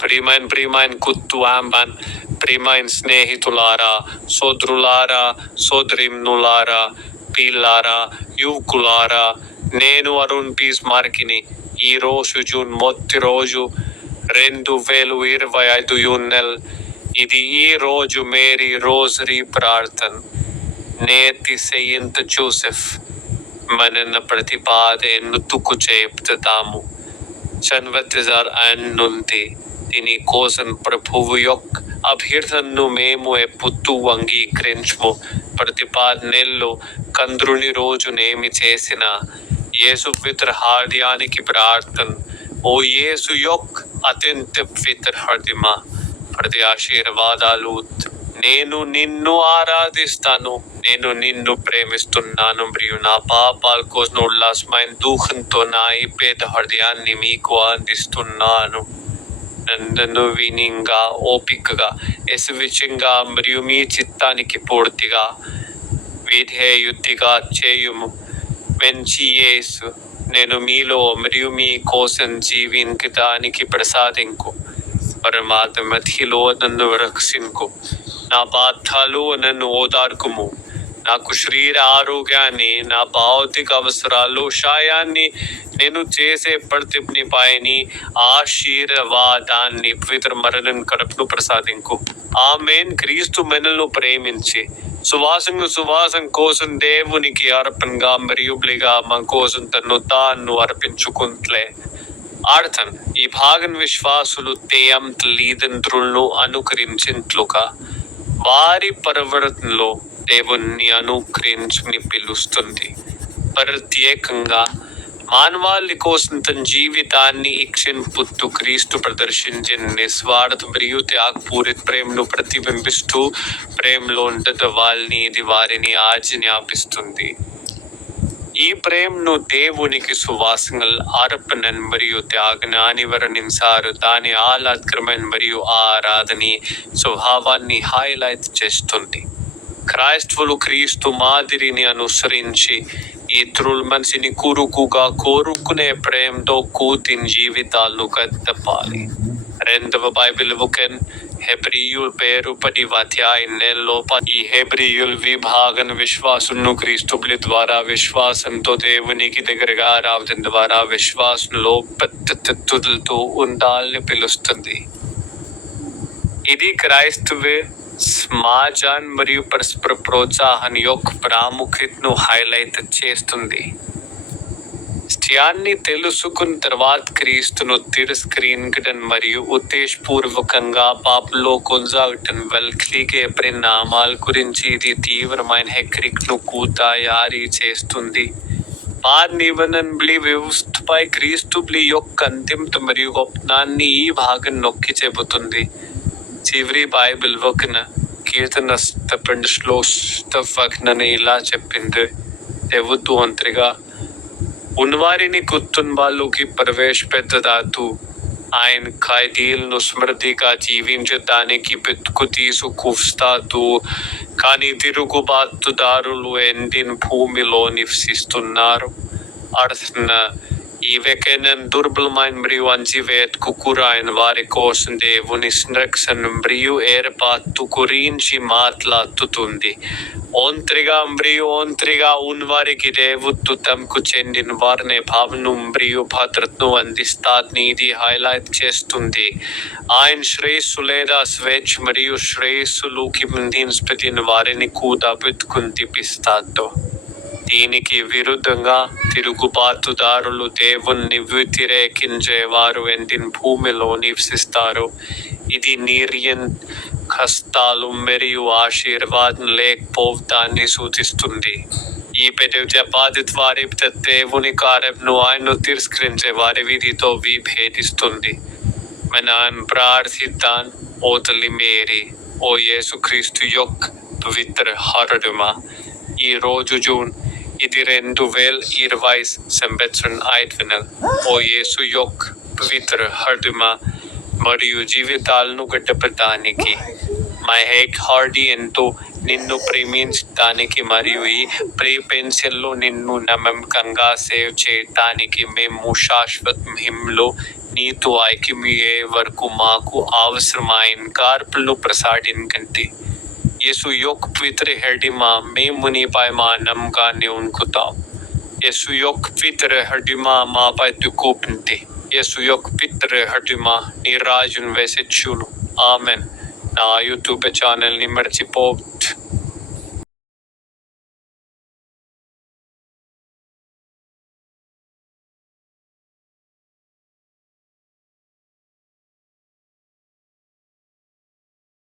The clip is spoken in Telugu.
ప్రియమైన ప్రియమైన కుత్తు ఆంబన్ ప్రియమైన స్నేహితులారా సోదరులారా సోదరిమ్నులారా పిల్లారా యువకులారా నేను అరుణ్ పీస్ మార్కిని ఈ రోజు జూన్ మొదటి రోజు రెండు వేలు ఇరవై ఐదు యూనెల్ ఇది ఈ రోజు మేరీ రోజరీ ప్రార్థన నేతి సెయింత జోసెఫ్ మనన్న ప్రతిపాదెను తుకు చెప్తాము చన్వతిజార్ నుండి దీని కోసం ప్రభువు యొక్క అభ్యర్థనను మేము ఎప్పుతూ అంగీకరించము. ప్రతిపాదనలో కంద్రుని రోజు నేమి చేసిన యేసు విగ్రహార్యానికి ప్రార్థన. ఓ యేసు యొక్క అత్యంత విగ్రహార్యమా ప్రతి ఆశీర్వాదాలు నేను నిన్ను ఆరాధిస్తాను. నేను నిన్ను ప్రేమిస్తున్నాను మరియు నా పాపాల కోసం ఉల్లాసమైన దూహంతో నా ఈ పేద హృదయాన్ని మీకు అందిస్తున్నాను. నందను వినింగా ఓపికగా ఎసవిచంగా మరియు మీ చిత్తానికి పూర్తిగా విధేయుద్ధిగా చేయుము. మంచి యేసు నేను మీలో మరియు మీ కోసం జీవించడానికి ప్రసాదింకు పరమాత్మ మధ్యలో నన్ను రక్షింకు నా బాధలు నన్ను ఓదార్కుము నాకు శరీర ఆరోగ్యాన్ని నా భౌతిక అవసరాలు షాయాన్ని నేను చేసే ప్రతి పైని ఆశీర్వాదాన్ని పవిత్ర మరణం కడుపును ప్రసాదింకు. ఆమెన్. క్రీస్తు మెనలను ప్రేమించి. సువాసను సువాసం కోసం దేవునికి అర్పణగా మరియు బలిగా మా కోసం తను తాను అర్పించుకుంట్లే. ఆర్థన్. ఈ భాగం విశ్వాసులు తేయం తల్లిదండ్రులను అనుకరించినట్లుగా వారి ప్రవర్తనలో దేవుణ్ణి అనుకరించని పిలుస్తుంది. ప్రత్యేకంగా మానవాళి కోసం తన జీవితాన్ని ఇచ్చిన పుత్తు క్రీస్తు ప్రదర్శించిన నిస్వార్థ మరియు త్యాగపూరిత ప్రేమను ప్రతిబింబిస్తూ ప్రేమలో ఉండట వాళ్ళని ఇది వారిని ఆజ్ఞాపిస్తుంది. ఈ ప్రేమను దేవునికి సువాసనల్ అర్పణన్ మరియు త్యాగన అనివరణించారు దాని ఆహ్లాదకరమైన మరియు ఆరాధని స్వభావాన్ని హైలైట్ చేస్తుంది. క్రైస్తవులు క్రీస్తు మాదిరిని అనుసరించి ఇతరుల మనిషిని కురుకుగా కోరుకునే ప్రేమతో కూతిని జీవితాలు గడపాలి రెండవ బైబిల్ బుకెన్ హెబ్రియుల్ పేరు పది అధ్యాయంలో ఈ హెబ్రియుల్ విభాగం విశ్వాసును క్రీస్తుబులి ద్వారా విశ్వాసంతో దేవునికి దగ్గరగా రావడం ద్వారా విశ్వాసంలో పద్ధతులతో ఉండాలని పిలుస్తుంది. ఇది క్రైస్తవ సమాజాన్ మరియు పరస్పర ప్రోత్సాహం యొక్క ప్రాముఖ్యతను హైలైట్ చేస్తుంది. సత్యాన్ని తెలుసుకున్న తర్వాత క్రీస్తును తిరస్కరించడం మరియు ఉద్దేశపూర్వకంగా పాపలో కొనసాగటం వెల్క్లిగే పరిణామాల గురించి ఇది తీవ్రమైన హెక్రిక్ను కూతాయారీ చేస్తుంది. పార్ నిబంధన బలి వ్యవస్థపై క్రీస్తు బ్లీ యొక్క అంతిమత మరియు గొప్పనాన్ని ఈ భాగం నొక్కి చెబుతుంది. చివరి బైబిల్ ఒకన కీర్తన పన్నెండులో వకన ఇలా చెప్పింది. దేవుడు ఒంటరిగా ఉన్నవారిని కుటుంబాల్లోకి ప్రవేశపెట్టదాతూ ఆయన ఖైదీలను స్మృతిగా జీవించడానికి బతుకు తీసుకొస్తాతూ కానీ తిరుగుబాటుదారులు ఎండిన భూమిలో నివసిస్తున్నారు. అర్థన ఈవెకైన దుర్బలమైన మరియు అంచివేతకు కుకురాయన్ వారి కోసం దేవుని సంరక్షణ మరియు ఏర్పాటు గురించి మాట్లాడుతుంది ఒంటరిగా మరియు ఒంటరిగా ఉన్నవారికి రేవుత్తు తమకు చెందిన వారిని భావను మరియు భద్రతను అందిస్తారని ఇది హైలైట్ చేస్తుంది ఆయన శ్రేయస్సు లేదా స్వేచ్ఛ మరియు శ్రేయస్సులోకి ముందించిన వారిని కూడా బతుకుని తిప్పిస్తాడు దీనికి విరుద్ధంగా తిరుగుబాటుదారులు దేవుణ్ణి వ్యతిరేకించేవారు ఎండిన భూమిలో నివసిస్తారు? ఇది నిర్యన్ కష్టాలు మరియు ఆశీర్వాదం లేకపోవటాన్ని సూచిస్తుంది. ఈ పెద్ద బాధిత వారి దేవుని కార్యంను ఆయన తిరస్కరించే వారి విధితో విభేదిస్తుంది. మనం ప్రార్థిద్దాం ఓ తల్లి మేరీ ఓ యేసుక్రీస్తు యొక్క పవిత్ర హరడుమా ఈ రోజు జూన్ ఇది రెండు వేల ఇరవై సంవత్సరం ఐదు ఓ యేసు యొక్క పవిత్ర హృదయ మరియు జీవితాలను గడ్డపెట్టడానికి మై హెక్ హార్డీ ఎంతో నిన్ను ప్రేమించడానికి మరియు ఈ ప్రే నిన్ను నమ్మకంగా సేవ్ చేయటానికి మేము శాశ్వతంలో నీతో ఐక్యమయ్యే వరకు మాకు అవసరమైన కార్పులను ప్రసాదించండి. 예수 욕 피트레 헤디마 메무니 바이마 남가니 운쿠다 예수 욕 피트레 헤디마 마바이 두코픈테 예수 욕 피트레 헤디마 니라준 베세 출루 아멘 나 유튜브 채널 니 머치포트